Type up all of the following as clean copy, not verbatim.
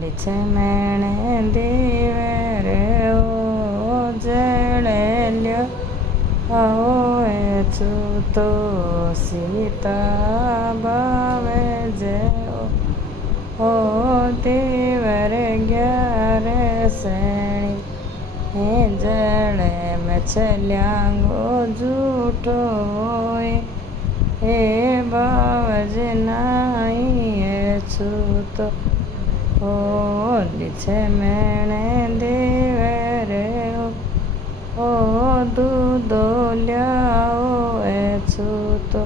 लिछे मैंने दीवे रे ओ जड़े लियो आओए छूतो सीता बावे जे ओ दीवर ग्यारे सेणी हे जड़े में छल्यांगो झूठो हे बावज नाई है छूतो ओ लिछे मैंने दीवे रे ओ दूधो ल्याओ ए छूतो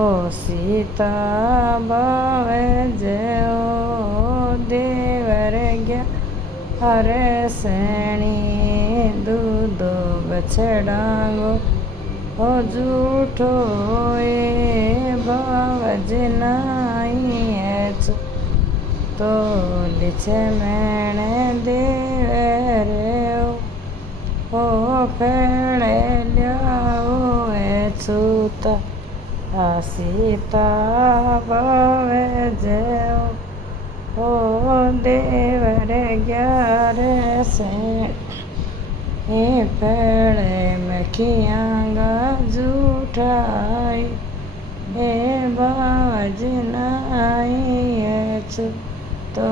ओ सीता बावे जे ओ देवर गया हरे सेणी दूधो बछड़ांगो ओ झूठो ए बावज नाई है तो लिछे मैंने देवे रे ओ फेड़े ल्याओ ए छूता आ सीता बावे जे ओ देवर ग्यारे से हे फेड़े में खियांगा झूठाई हे बाज नाई है तो